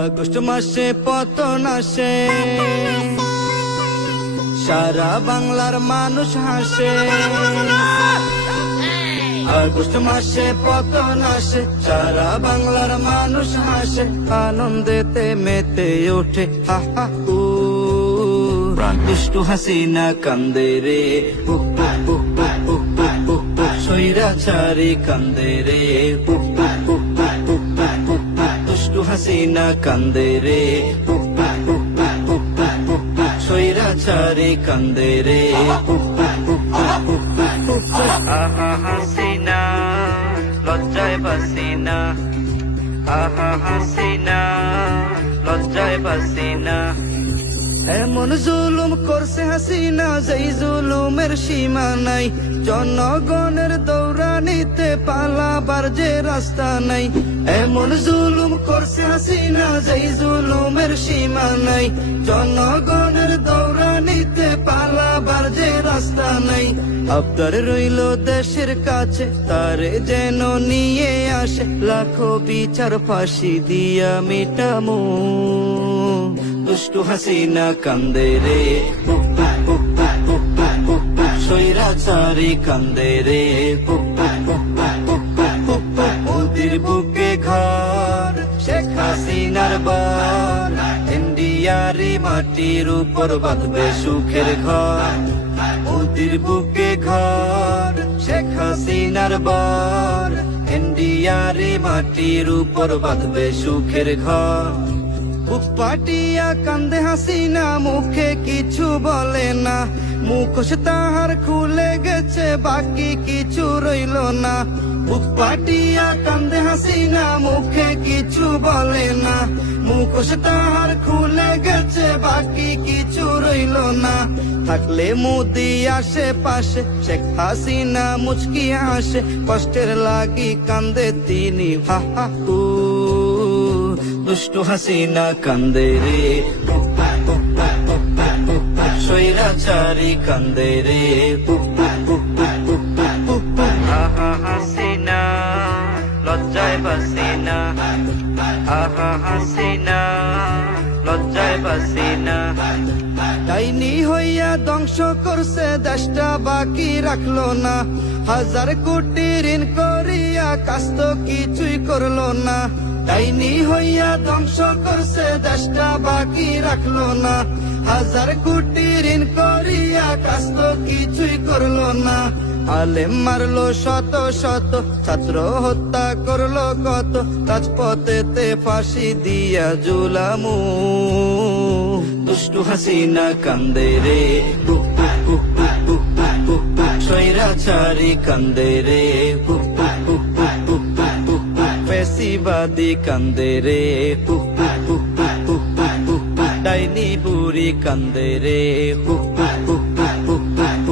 August মাসে পতন আসে সারা বাংলার মানুষ হাসে আগস্ট মাসে পতন আসে সারা বাংলার মানুষ হাসে আনন্দেতে মেতে ওঠে হা উ দুষ্টু হাসিনা কান্দে রে উহ, স্বৈরাচারী কান্দে রে হাসিনা কান্দে রে। স্বৈরাচারী কান্দে রে। হাসিনা, লজ্জায় বাসিনা। আহা, হাসিনা, লজ্জায় বাসিনা। এমন জুলুম করছে হাসিনা, যেই জুলুমের সীমা নাই। জনগণের দৌড়ানিতে পালাবার যে রাস্তা নাই। এমন জুলুম করছে যেই জুলুমের সীমা নাই জনগণের দৌড়ানিতে পালাবার যে রাস্তা নাই আবদার রইল দেশের কাছে তারে যেন নিয়ে আসে লাখো বিচার ফাঁসি দিয়া মিটামো দুষ্টু হাসিনা কান্দে রে উহ, উহ, উহ, উহ, স্বৈরাচারী কান্দে রে উহ, উহ, উহ, উহ, মোদির বুকে শেখ হাসিনার বার ইন্ডিয়ারি মাটির উপর বাঁধবে সুখের ঘর মোদির বুকে ঘর শেখ হাসিনার বার ইন্ডিয়ারি মাটির উপর বাঁধবে সুখের ঘর বুক পাটিয়া কান্দে হাসিনা মুখে কিছু বলে না মুখোশ তাহার খুলে গেছে বাকি কিছু রইল না বুক কান্দে হাসিনা মুখে কিছু বলে না। মুখোশ তাহার খুলে গেছে, বাকি কিছু রইল না। থাকলে মুদি আসে পাশে, শেখ হাসিনা মুচকি আসে কষ্টের লাগি কান্দে তিনি, হা হা উ দুষ্টু হাসিনা কান্দে রে স্বৈরাচারী কান্দে রে আহা লজ্জায় ডাইনি হইয়া ধ্বংস করছে দেশটা, বাকি রাখল না। হাজার কোটি ঋণ করিয়া কাজ তো কিছুই করল না। ডাইনি হইয়া ধ্বংস করছে দেশটা, বাকি রাখল না। হাজার কোটি ঋণ করিয়া কাজ তো কিছুই করল না। আলেম মারলো শত শত ছাত্র হত্যা করল কত রাজপথেতে ফাঁসি দিয়া জুলামু দুষ্টু হাসিনা কান্দে রে স্বৈরাচারী কান্দে রে ফেসিবাদী কান্দে রে ডাইনি বুড়ি কান্দে রে উহ, উহ, উহ, উহ, উহ,